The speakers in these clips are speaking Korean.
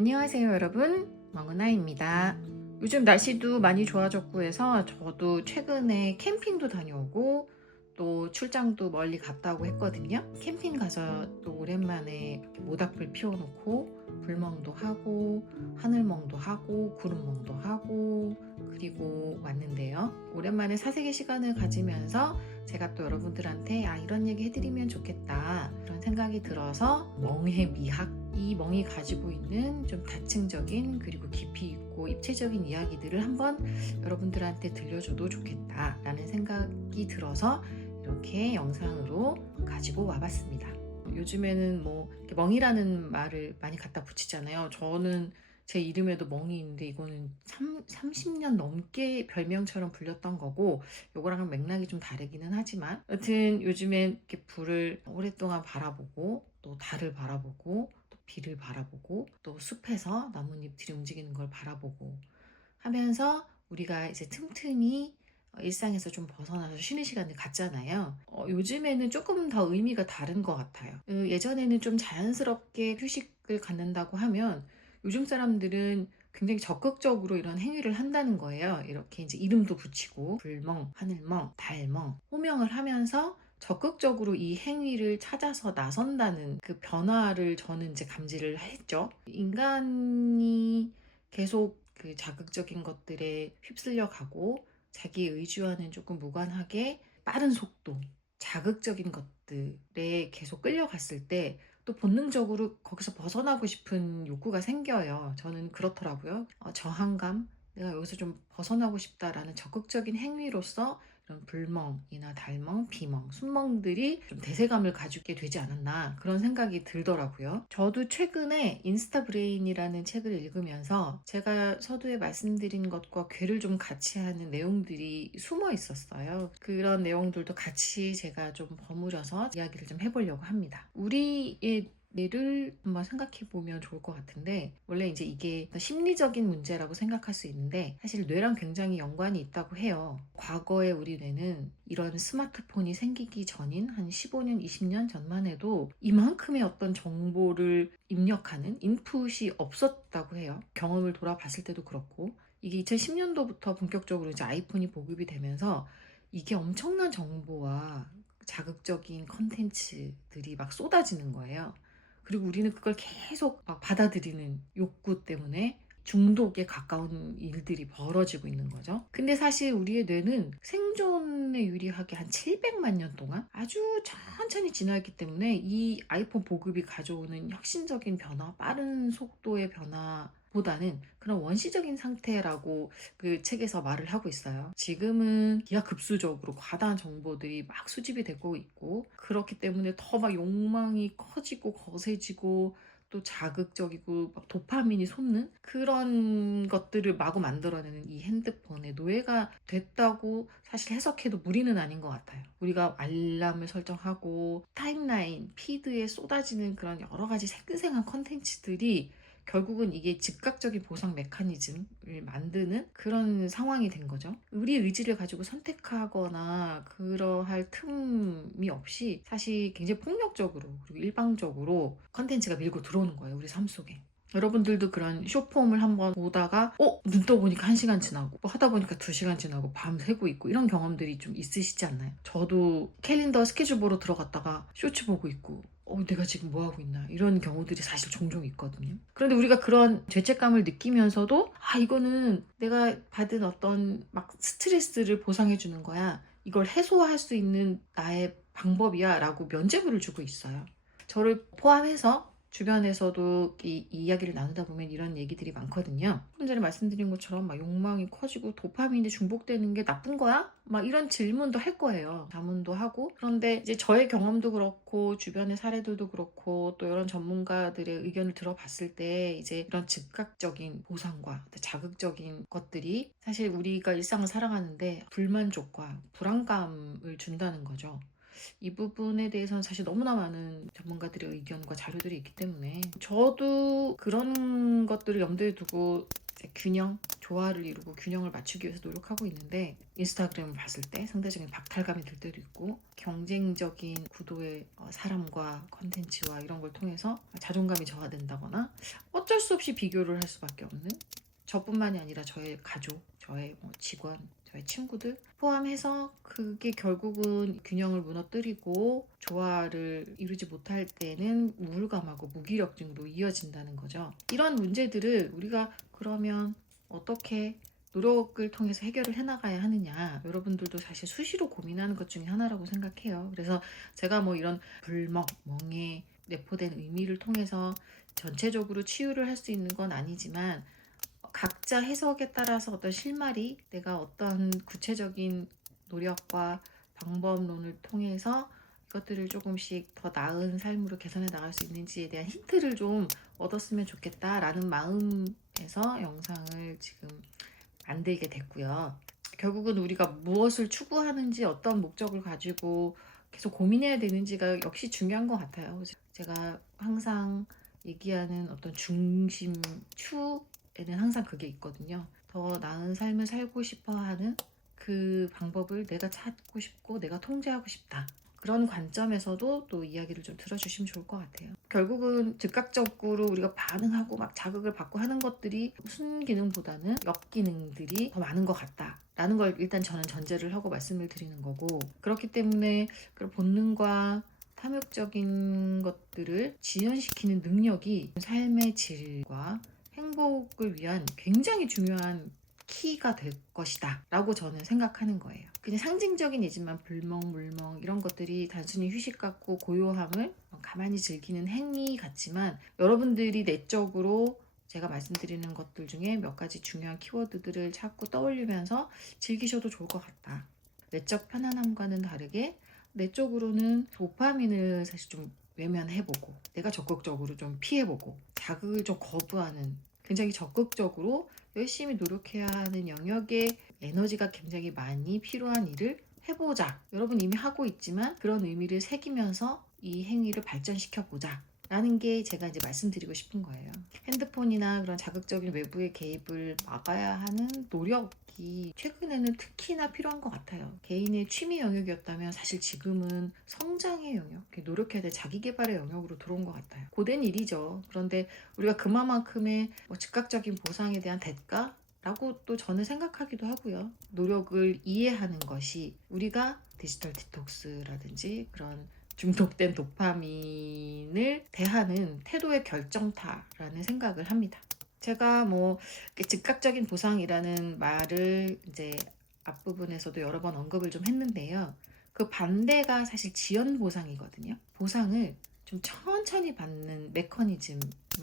안녕하세요 여러분, 멍은아입니다. 요즘 날씨도 많이 좋아졌고 해서 저도 최근에 캠핑도 다녀오고 또 출장도 멀리 갔다 오고 했거든요. 캠핑 가서 또 오랜만에 이렇게 모닥불 피워놓고 불멍도 하고 하늘멍도 하고 구름멍도 하고 그리고 왔는데요. 오랜만에 사색의 시간을 가지면서 제가 또 여러분들한테 이런 얘기 해드리면 좋겠다 그런 생각이 들어서 멍의 미학, 이 멍이 가지고 있는 좀 다층적인 그리고 깊이 있고 입체적인 이야기들을 한번 여러분들한테 들려줘도 좋겠다 라는 생각이 들어서 이렇게 영상으로 가지고 와봤습니다. 요즘에는 뭐 멍이라는 말을 많이 갖다 붙이잖아요. 저는 제 이름에도 멍이 있는데 이거는 30년 넘게 별명처럼 불렸던 거고 요거랑은 맥락이 좀 다르기는 하지만 여튼 요즘엔 이렇게 불을 오랫동안 바라보고 또 달을 바라보고 또 비를 바라보고 또 숲에서 나뭇잎들이 움직이는 걸 바라보고 하면서 우리가 이제 틈틈이 일상에서 좀 벗어나서 쉬는 시간을 갖잖아요. 요즘에는 조금 더 의미가 다른 것 같아요. 예전에는 좀 자연스럽게 휴식을 갖는다고 하면 요즘 사람들은 굉장히 적극적으로 이런 행위를 한다는 거예요. 이렇게 이제 이름도 붙이고 불멍, 하늘멍, 달멍, 호명을 하면서 적극적으로 이 행위를 찾아서 나선다는 그 변화를 저는 이제 감지를 했죠. 인간이 계속 그 자극적인 것들에 휩쓸려 가고 자기 의지와는 조금 무관하게 빠른 속도, 자극적인 것들에 계속 끌려갔을 때 또 본능적으로 거기서 벗어나고 싶은 욕구가 생겨요. 저는 그렇더라고요. 저항감, 내가 여기서 좀 벗어나고 싶다라는 적극적인 행위로서 이런 불멍이나 달멍, 비멍, 순멍들이 좀 대세감을 가지게 되지 않았나 그런 생각이 들더라고요. 저도 최근에 인스타 브레인이라는 책을 읽으면서 제가 서두에 말씀드린 것과 괴를 좀 같이 하는 내용들이 숨어 있었어요. 그런 내용들도 같이 제가 좀 버무려서 이야기를 좀 해보려고 합니다. 우리의 뇌를 한번 생각해 보면 좋을 것 같은데 원래 이제 이게 심리적인 문제라고 생각할 수 있는데 사실 뇌랑 굉장히 연관이 있다고 해요. 과거에 우리 뇌는 이런 스마트폰이 생기기 전인 한 15년, 20년 전만 해도 이만큼의 어떤 정보를 입력하는 인풋이 없었다고 해요. 경험을 돌아봤을 때도 그렇고 이게 2010년도부터 본격적으로 이제 아이폰이 보급이 되면서 이게 엄청난 정보와 자극적인 컨텐츠들이 막 쏟아지는 거예요. 그리고 우리는 그걸 계속 막 받아들이는 욕구 때문에 중독에 가까운 일들이 벌어지고 있는 거죠. 근데 사실 우리의 뇌는 생존에 유리하게 한 700만 년 동안 아주 천천히 진화했기 때문에 이 아이폰 보급이 가져오는 혁신적인 변화, 빠른 속도의 변화 보다는 그런 원시적인 상태라고 그 책에서 말을 하고 있어요. 지금은 기하급수적으로 과다한 정보들이 막 수집이 되고 있고 그렇기 때문에 더 막 욕망이 커지고 거세지고 또 자극적이고 막 도파민이 솟는 그런 것들을 마구 만들어내는 이 핸드폰의 노예가 됐다고 사실 해석해도 무리는 아닌 것 같아요. 우리가 알람을 설정하고 타임라인, 피드에 쏟아지는 그런 여러 가지 생생한 컨텐츠들이 결국은 이게 즉각적인 보상 메커니즘을 만드는 그런 상황이 된 거죠. 우리의 의지를 가지고 선택하거나 그러할 틈이 없이 사실 굉장히 폭력적으로 그리고 일방적으로 컨텐츠가 밀고 들어오는 거예요. 우리 삶 속에. 여러분들도 그런 쇼폼을 한번 보다가 눈 떠보니까 1시간 지나고 또 하다 보니까 2시간 지나고 밤 새고 있고 이런 경험들이 좀 있으시지 않나요? 저도 캘린더 스케줄 보러 들어갔다가 쇼츠 보고 있고 내가 지금 뭐 하고 있나 이런 경우들이 사실 종종 있거든요. 그런데 우리가 그런 죄책감을 느끼면서도 이거는 내가 받은 어떤 막 스트레스를 보상해 주는 거야. 이걸 해소할 수 있는 나의 방법이야 라고 면죄부를 주고 있어요. 저를 포함해서 주변에서도 이 이야기를 나누다 보면 이런 얘기들이 많거든요. 좀 전에 말씀드린 것처럼 막 욕망이 커지고 도파민에 중복되는 게 나쁜 거야? 막 이런 질문도 할 거예요. 자문도 하고. 그런데 이제 저의 경험도 그렇고 주변의 사례들도 그렇고 또 이런 전문가들의 의견을 들어봤을 때 이제 이런 즉각적인 보상과 자극적인 것들이 사실 우리가 일상을 살아가는데 불만족과 불안감을 준다는 거죠. 이 부분에 대해서는 사실 너무나 많은 전문가들의 의견과 자료들이 있기 때문에 저도 그런 것들을 염두에 두고 균형, 조화를 이루고 균형을 맞추기 위해서 노력하고 있는데 인스타그램을 봤을 때 상대적인 박탈감이 들 때도 있고 경쟁적인 구도의 사람과 컨텐츠와 이런 걸 통해서 자존감이 저하된다거나 어쩔 수 없이 비교를 할 수밖에 없는 저뿐만이 아니라 저의 가족, 저의 직원, 저의 친구들 포함해서 그게 결국은 균형을 무너뜨리고 조화를 이루지 못할 때는 우울감하고 무기력증으로 이어진다는 거죠. 이런 문제들을 우리가 그러면 어떻게 노력을 통해서 해결을 해나가야 하느냐, 여러분들도 사실 수시로 고민하는 것 중에 하나라고 생각해요. 그래서 제가 이런 불멍, 멍에 내포된 의미를 통해서 전체적으로 치유를 할 수 있는 건 아니지만 각자 해석에 따라서 어떤 실마리, 내가 어떤 구체적인 노력과 방법론을 통해서 이것들을 조금씩 더 나은 삶으로 개선해 나갈 수 있는지에 대한 힌트를 좀 얻었으면 좋겠다라는 마음에서 영상을 지금 만들게 됐고요. 결국은 우리가 무엇을 추구하는지, 어떤 목적을 가지고 계속 고민해야 되는지가 역시 중요한 것 같아요. 제가 항상 얘기하는 어떤 중심, 추에는 항상 그게 있거든요. 더 나은 삶을 살고 싶어 하는 그 방법을 내가 찾고 싶고 내가 통제하고 싶다. 그런 관점에서도 또 이야기를 좀 들어주시면 좋을 것 같아요. 결국은 즉각적으로 우리가 반응하고 막 자극을 받고 하는 것들이 순기능보다는 역기능들이 더 많은 것 같다 라는 걸 일단 저는 전제를 하고 말씀을 드리는 거고, 그렇기 때문에 그런 본능과 탐욕적인 것들을 지연시키는 능력이 삶의 질과 행복을 위한 굉장히 중요한 키가 될 것이다 라고 저는 생각하는 거예요. 그냥 상징적인 예지만 불멍, 물멍 이런 것들이 단순히 휴식 같고 고요함을 가만히 즐기는 행위 같지만 여러분들이 내적으로 제가 말씀드리는 것들 중에 몇 가지 중요한 키워드들을 찾고 떠올리면서 즐기셔도 좋을 것 같다. 내적 편안함과는 다르게 내적으로는 도파민을 사실 좀 외면해보고 내가 적극적으로 좀 피해보고 자극을 좀 거부하는, 굉장히 적극적으로 열심히 노력해야 하는 영역에 에너지가 굉장히 많이 필요한 일을 해보자. 여러분 이미 하고 있지만 그런 의미를 새기면서 이 행위를 발전시켜 보자 라는 게 제가 이제 말씀드리고 싶은 거예요. 핸드폰이나 그런 자극적인 외부의 개입을 막아야 하는 노력이 최근에는 특히나 필요한 것 같아요. 개인의 취미 영역이었다면 사실 지금은 성장의 영역, 노력해야 될 자기 개발의 영역으로 들어온 것 같아요. 고된 일이죠. 그런데 우리가 그만큼의 즉각적인 보상에 대한 대가? 라고 또 저는 생각하기도 하고요. 노력을 이해하는 것이 우리가 디지털 디톡스라든지 그런 중독된 도파민을 대하는 태도의 결정타라는 생각을 합니다. 제가 즉각적인 보상이라는 말을 이제 앞부분에서도 여러 번 언급을 좀 했는데요. 그 반대가 사실 지연 보상이거든요. 보상을 좀 천천히 받는 메커니즘을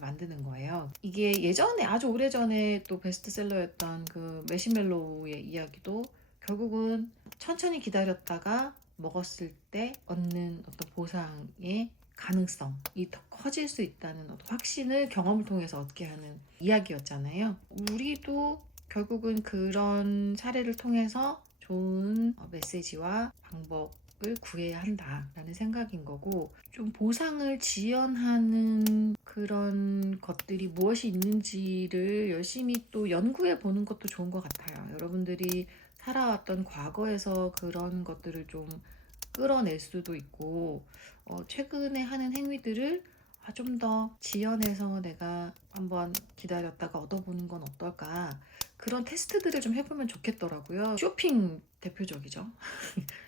만드는 거예요. 이게 예전에 아주 오래전에 또 베스트셀러였던 그 매시멜로우의 이야기도 결국은 천천히 기다렸다가 먹었을 때 얻는 어떤 보상의 가능성이 더 커질 수 있다는 어떤 확신을 경험을 통해서 얻게 하는 이야기였잖아요. 우리도 결국은 그런 사례를 통해서 좋은 메시지와 방법을 구해야 한다라는 생각인 거고, 좀 보상을 지연하는 그런 것들이 무엇이 있는지를 열심히 또 연구해 보는 것도 좋은 것 같아요. 여러분들이 살아왔던 과거에서 그런 것들을 좀 끌어낼 수도 있고, 최근에 하는 행위들을 좀 더 지연해서 내가 한번 기다렸다가 얻어보는 건 어떨까, 그런 테스트들을 좀 해보면 좋겠더라고요. 쇼핑 대표적이죠.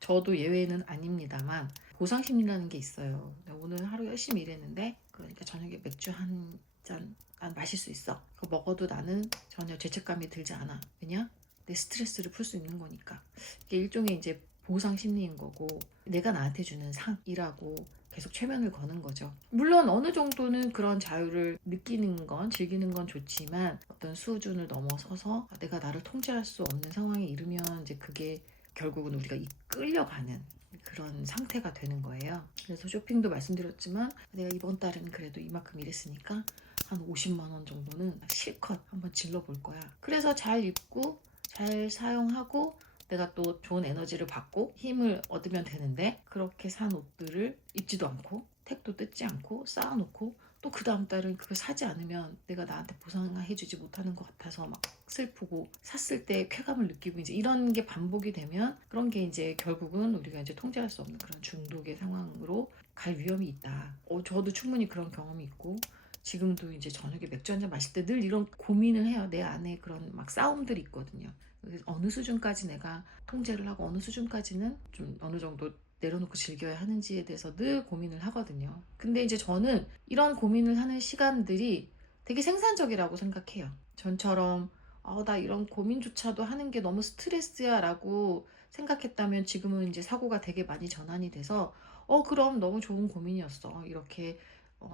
저도 예외는 아닙니다만 보상 심리라는 게 있어요. 오늘 하루 열심히 일했는데 그러니까 저녁에 맥주 한 잔 마실 수 있어. 그거 먹어도 나는 전혀 죄책감이 들지 않아. 왜냐? 내 스트레스를 풀 수 있는 거니까. 이게 일종의 이제 보상 심리인 거고, 내가 나한테 주는 상이라고 계속 최면을 거는 거죠. 물론 어느 정도는 그런 자유를 느끼는 건, 즐기는 건 좋지만 어떤 수준을 넘어서서 내가 나를 통제할 수 없는 상황에 이르면 이제 그게 결국은 우리가 끌려가는 그런 상태가 되는 거예요. 그래서 쇼핑도 말씀드렸지만 내가 이번 달은 그래도 이만큼 일했으니까 한 50만 원 정도는 실컷 한번 질러볼 거야. 그래서 잘 입고 잘 사용하고 내가 또 좋은 에너지를 받고 힘을 얻으면 되는데, 그렇게 산 옷들을 입지도 않고 택도 뜯지 않고 쌓아놓고 또 그 다음 달은 그걸 사지 않으면 내가 나한테 보상해주지 못하는 것 같아서 막 슬프고, 샀을 때 쾌감을 느끼고, 이제 이런 게 반복이 되면 그런 게 이제 결국은 우리가 이제 통제할 수 없는 그런 중독의 상황으로 갈 위험이 있다. 저도 충분히 그런 경험이 있고, 지금도 이제 저녁에 맥주 한잔 마실 때 늘 이런 고민을 해요. 내 안에 그런 막 싸움들이 있거든요. 그래서 어느 수준까지 내가 통제를 하고 어느 수준까지는 좀 어느 정도 내려놓고 즐겨야 하는지에 대해서 늘 고민을 하거든요. 근데 이제 저는 이런 고민을 하는 시간들이 되게 생산적이라고 생각해요. 전처럼 나 이런 고민조차도 하는 게 너무 스트레스야 라고 생각했다면 지금은 이제 사고가 되게 많이 전환이 돼서 그럼 너무 좋은 고민이었어. 이렇게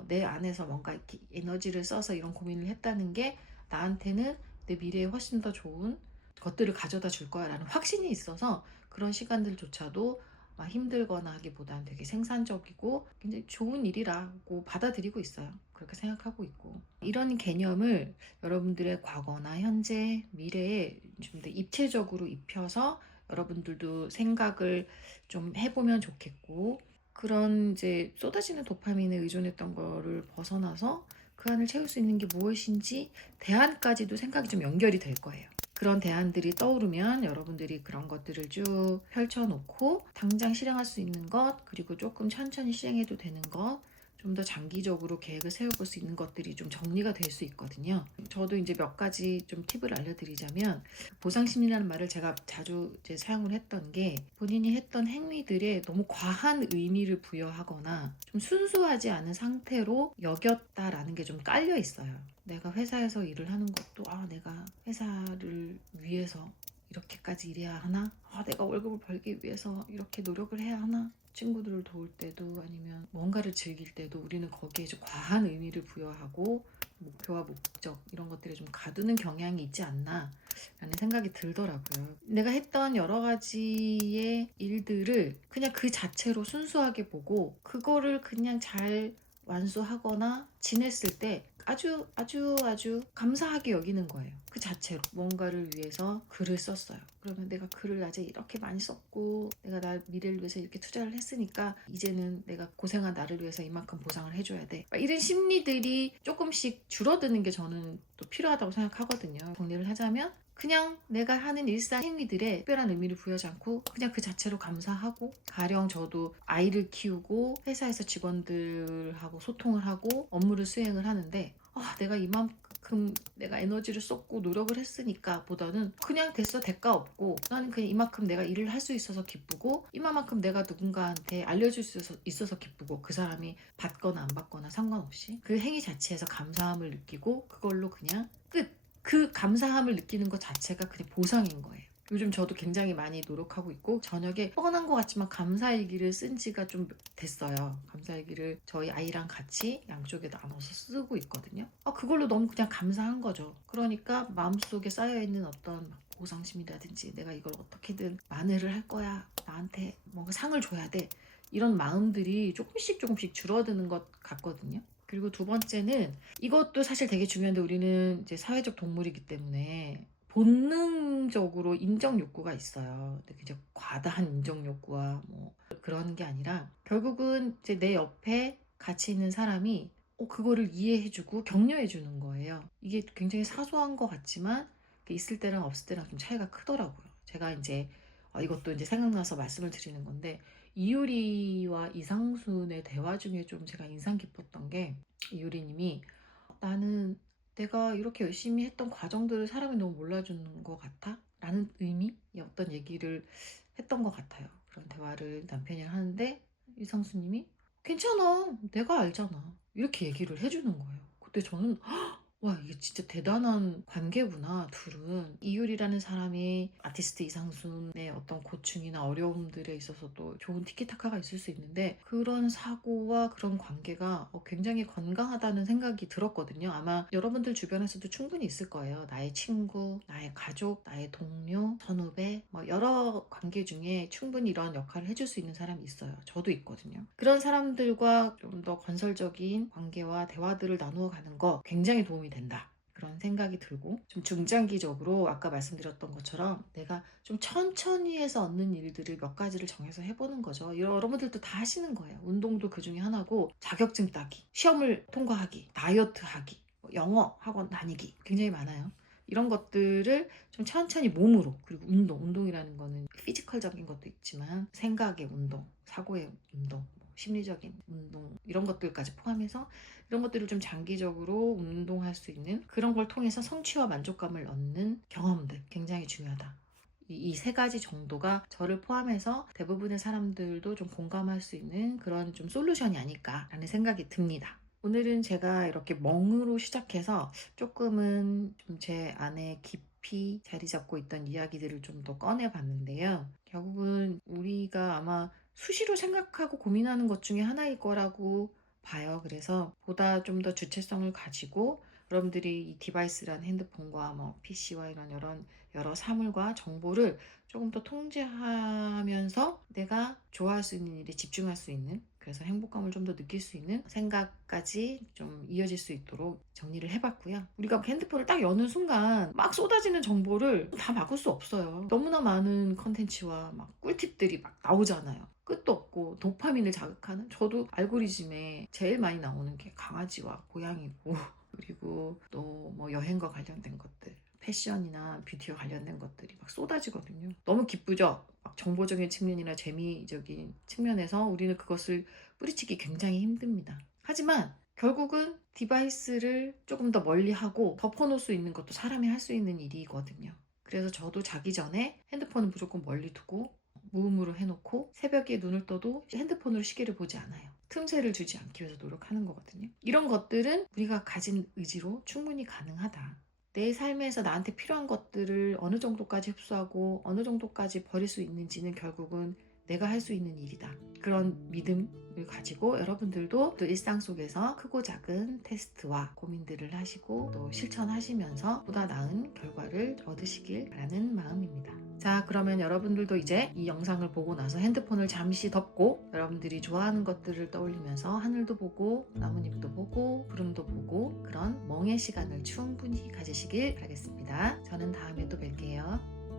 내 안에서 뭔가 이렇게 에너지를 써서 이런 고민을 했다는 게 나한테는 내 미래에 훨씬 더 좋은 것들을 가져다 줄 거야 라는 확신이 있어서 그런 시간들조차도 막 힘들거나 하기보다는 되게 생산적이고 굉장히 좋은 일이라고 받아들이고 있어요. 그렇게 생각하고 있고, 이런 개념을 여러분들의 과거나 현재, 미래에 좀 더 입체적으로 입혀서 여러분들도 생각을 좀 해보면 좋겠고, 그런 이제 쏟아지는 도파민에 의존했던 거를 벗어나서 그 안을 채울 수 있는 게 무엇인지 대안까지도 생각이 좀 연결이 될 거예요. 그런 대안들이 떠오르면 여러분들이 그런 것들을 쭉 펼쳐놓고 당장 실행할 수 있는 것, 그리고 조금 천천히 실행해도 되는 것, 좀 더 장기적으로 계획을 세워볼 수 있는 것들이 좀 정리가 될 수 있거든요. 저도 이제 몇 가지 좀 팁을 알려드리자면, 보상심리라는 말을 제가 자주 이제 사용을 했던 게, 본인이 했던 행위들에 너무 과한 의미를 부여하거나 좀 순수하지 않은 상태로 여겼다라는 게 좀 깔려 있어요. 내가 회사에서 일을 하는 것도 내가 회사를 위해서 이렇게까지 일해야 하나? 내가 월급을 벌기 위해서 이렇게 노력을 해야 하나? 친구들을 도울 때도 아니면 뭔가를 즐길 때도 우리는 거기에 좀 과한 의미를 부여하고 목표와 목적 이런 것들에 좀 가두는 경향이 있지 않나 라는 생각이 들더라고요. 내가 했던 여러 가지의 일들을 그냥 그 자체로 순수하게 보고 그거를 그냥 잘 완수하거나 지냈을 때 아주 아주 아주 감사하게 여기는 거예요. 그 자체로 뭔가를 위해서 글을 썼어요. 그러면 내가 글을 낮에 이렇게 많이 썼고 내가 나 미래를 위해서 이렇게 투자를 했으니까 이제는 내가 고생한 나를 위해서 이만큼 보상을 해줘야 돼. 이런 심리들이 조금씩 줄어드는 게 저는 또 필요하다고 생각하거든요. 정리를 하자면 그냥 내가 하는 일상 행위들에 특별한 의미를 부여하지 않고 그냥 그 자체로 감사하고, 가령 저도 아이를 키우고 회사에서 직원들하고 소통을 하고 업무를 수행을 하는데 내가 이만큼 내가 에너지를 쏟고 노력을 했으니까 보다는 그냥 됐어, 대가 없고 나는 그냥 이만큼 내가 일을 할 수 있어서 기쁘고 이만큼 내가 누군가한테 알려줄 수 있어서 기쁘고, 그 사람이 받거나 안 받거나 상관없이 그 행위 자체에서 감사함을 느끼고 그걸로 그냥 끝. 그 감사함을 느끼는 것 자체가 그냥 보상인 거예요. 요즘 저도 굉장히 많이 노력하고 있고, 저녁에 뻔한 것 같지만 감사일기를 쓴 지가 좀 됐어요. 감사일기를 저희 아이랑 같이 양쪽에 나눠서 쓰고 있거든요. 그걸로 너무 그냥 감사한 거죠. 그러니까 마음속에 쌓여있는 어떤 보상심이라든지 내가 이걸 어떻게든 만회를 할 거야, 나한테 뭔가 상을 줘야 돼, 이런 마음들이 조금씩 줄어드는 것 같거든요. 그리고 두 번째는, 이것도 사실 되게 중요한데, 우리는 이제 사회적 동물이기 때문에 본능적으로 인정 욕구가 있어요. 근데 이제 과다한 인정 욕구와 뭐 그런 게 아니라 결국은 이제 내 옆에 같이 있는 사람이 그거를 이해해주고 격려해주는 거예요. 이게 굉장히 사소한 것 같지만 있을 때랑 없을 때랑 좀 차이가 크더라고요. 제가 이제 이것도 이제 생각나서 말씀을 드리는 건데, 이효리와 이상순의 대화 중에 좀 제가 인상 깊었던 게, 이효리님이 나는 내가 이렇게 열심히 했던 과정들을 사람이 너무 몰라주는 것 같아? 라는 의미의 어떤 얘기를 했던 것 같아요. 그런 대화를 남편이랑 하는데 이상수님이 괜찮아, 내가 알잖아, 이렇게 얘기를 해주는 거예요. 그때 저는 와, 이게 진짜 대단한 관계구나, 둘은. 이율이라는 사람이 아티스트 이상순의 어떤 고충이나 어려움들에 있어서도 좋은 티키타카가 있을 수 있는데, 그런 사고와 그런 관계가 굉장히 건강하다는 생각이 들었거든요. 아마 여러분들 주변에서도 충분히 있을 거예요. 나의 친구, 나의 가족, 나의 동료, 선후배, 여러 관계 중에 충분히 이런 역할을 해줄 수 있는 사람이 있어요. 저도 있거든요. 그런 사람들과 좀 더 건설적인 관계와 대화들을 나누어 가는 거 굉장히 도움이 된다, 그런 생각이 들고, 좀 중장기적으로 아까 말씀드렸던 것처럼 내가 좀 천천히 해서 얻는 일들을 몇 가지를 정해서 해보는 거죠. 여러분들도 다 하시는 거예요. 운동도 그 중에 하나고, 자격증 따기, 시험을 통과하기, 다이어트 하기, 영어 학원 다니기, 굉장히 많아요. 이런 것들을 좀 천천히 몸으로, 그리고 운동이라는 거는 피지컬적인 것도 있지만 생각의 운동, 사고의 운동, 심리적인 운동, 이런 것들까지 포함해서 이런 것들을 좀 장기적으로 운동할 수 있는, 그런 걸 통해서 성취와 만족감을 얻는 경험들, 굉장히 중요하다. 이 세 가지 정도가 저를 포함해서 대부분의 사람들도 좀 공감할 수 있는 그런 좀 솔루션이 아닐까라는 생각이 듭니다. 오늘은 제가 이렇게 멍으로 시작해서 조금은 좀 제 안에 깊이 자리 잡고 있던 이야기들을 좀 더 꺼내 봤는데요. 결국은 우리가 아마 수시로 생각하고 고민하는 것 중에 하나일 거라고 봐요. 그래서 보다 좀 더 주체성을 가지고 여러분들이 이 디바이스란 핸드폰과 PC와 이런 여러 사물과 정보를 조금 더 통제하면서 내가 좋아할 수 있는 일에 집중할 수 있는, 그래서 행복감을 좀 더 느낄 수 있는 생각까지 좀 이어질 수 있도록 정리를 해봤고요. 우리가 핸드폰을 딱 여는 순간 막 쏟아지는 정보를 다 막을 수 없어요. 너무나 많은 컨텐츠와 막 꿀팁들이 막 나오잖아요. 끝도 없고 도파민을 자극하는, 저도 알고리즘에 제일 많이 나오는 게 강아지와 고양이고 그리고 또 여행과 관련된 것들, 패션이나 뷰티와 관련된 것들이 막 쏟아지거든요. 너무 기쁘죠? 막 정보적인 측면이나 재미적인 측면에서 우리는 그것을 뿌리치기 굉장히 힘듭니다. 하지만 결국은 디바이스를 조금 더 멀리하고 덮어놓을 수 있는 것도 사람이 할 수 있는 일이거든요. 그래서 저도 자기 전에 핸드폰은 무조건 멀리 두고 무음으로 해놓고 새벽에 눈을 떠도 핸드폰으로 시계를 보지 않아요. 틈새를 주지 않기 위해서 노력하는 거거든요. 이런 것들은 우리가 가진 의지로 충분히 가능하다. 내 삶에서 나한테 필요한 것들을 어느 정도까지 흡수하고 어느 정도까지 버릴 수 있는지는 결국은 내가 할 수 있는 일이다. 그런 믿음을 가지고 여러분들도 또 일상 속에서 크고 작은 테스트와 고민들을 하시고 또 실천하시면서 보다 나은 결과를 얻으시길 바라는 마음입니다. 자, 그러면 여러분들도 이제 이 영상을 보고 나서 핸드폰을 잠시 덮고 여러분들이 좋아하는 것들을 떠올리면서 하늘도 보고 나뭇잎도 보고 구름도 보고 그런 멍의 시간을 충분히 가지시길 바라겠습니다. 저는 다음에 또